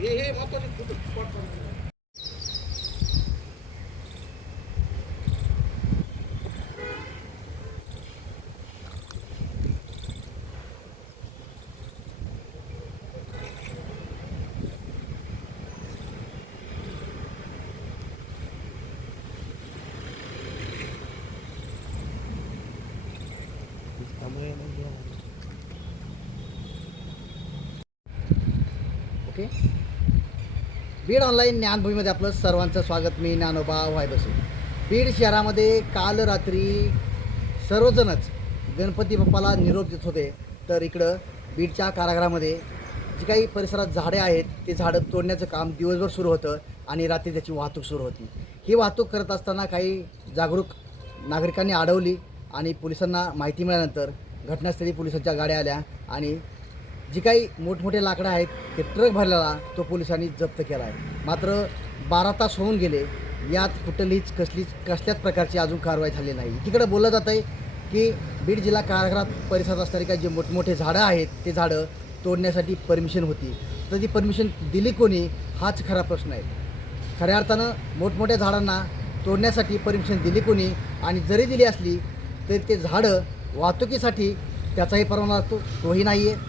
हे हे महत्त्वाचे photo spot Okay. Beed online ज्ञानभूमीमध्ये आपलं सर्वांचं स्वागत. मी ज्ञानोबा व्हायबसे बीड शहरामध्ये काल रात्री सर्वजणच गणपती बाप्पाला निरोप देत होते. तर इकडं बीडच्या कारागृहामध्ये जी काही परिसरात झाडे आहेत ते झाडं तोडण्याचं काम दिवसभर सुरू होतं आणि रात्री त्याची वाहतूक सुरू होती. ही वाहतूक करत असताना काही जागरूक नागरिकांनी अडवली आणि पोलिसांना माहिती मिळाल्यानंतर घटनास्थळी पोलिसांच्या गाड्या आल्या आणि जी काही मोठमोठे लाकडं आहेत ते ट्रक भरलेला तो पोलिसांनी जप्त केला आहे. मात्र बारा तास होऊन गेले यात कुठलीच कसलीच कसल्याच प्रकारची अजून कारवाई झाली नाही. तिकडं बोललं जात आहे की बीड जिल्हा कारागृहात परिसरात असणारी काही जे मोठमोठे झाडं आहेत ते झाडं तोडण्यासाठी परमिशन होती. तर ती परमिशन दिली कोणी हाच खरा प्रश्न आहे. खऱ्या अर्थानं मोठमोठ्या झाडांना तोडण्यासाठी परमिशन दिली कोणी आणि जरी दिली असली तरी ते झाडं वाहतुकीसाठी त्याचाही परवाना लागतो तोही नाही आहे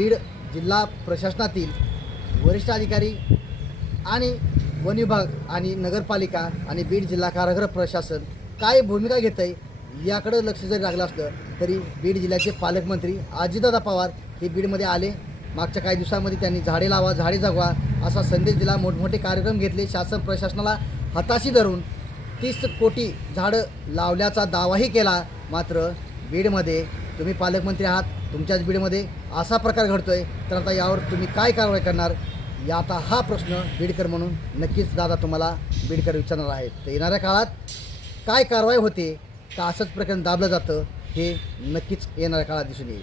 बीड जिल्हा प्रशासनातील वरिष्ठ अधिकारी आणि वन विभाग आणि नगरपालिका आणि बीड जिल्हा कारागृह प्रशासन काय भूमिका घेत आहे याकडं लक्ष जरी लागलं असलं तरी बीड जिल्ह्याचे पालकमंत्री अजितदादा पवार हे बीडमध्ये आले. मागच्या काही दिवसांमध्ये त्यांनी झाडे लावा झाडे जगवा असा संदेश दिला. मोठमोठे कार्यक्रम घेतले. शासन प्रशासनाला हताशी धरून तीस कोटी झाडं लावल्याचा दावाही केला. मात्र बीडमध्ये तुम्ही पालकमंत्री आहात. तुमच्याच बीडमध्ये असा प्रकार घडतो आहे तर आता यावर तुम्ही काय कारवाई करणार? या आता हा प्रश्न बीडकर म्हणून नक्कीच दादा तुम्हाला बीडकर विचारणार आहेत. तर येणाऱ्या काळात काय कारवाई होते का असंच प्रकरण दाबलं जातं हे नक्कीच येणाऱ्या काळात दिसून येईल.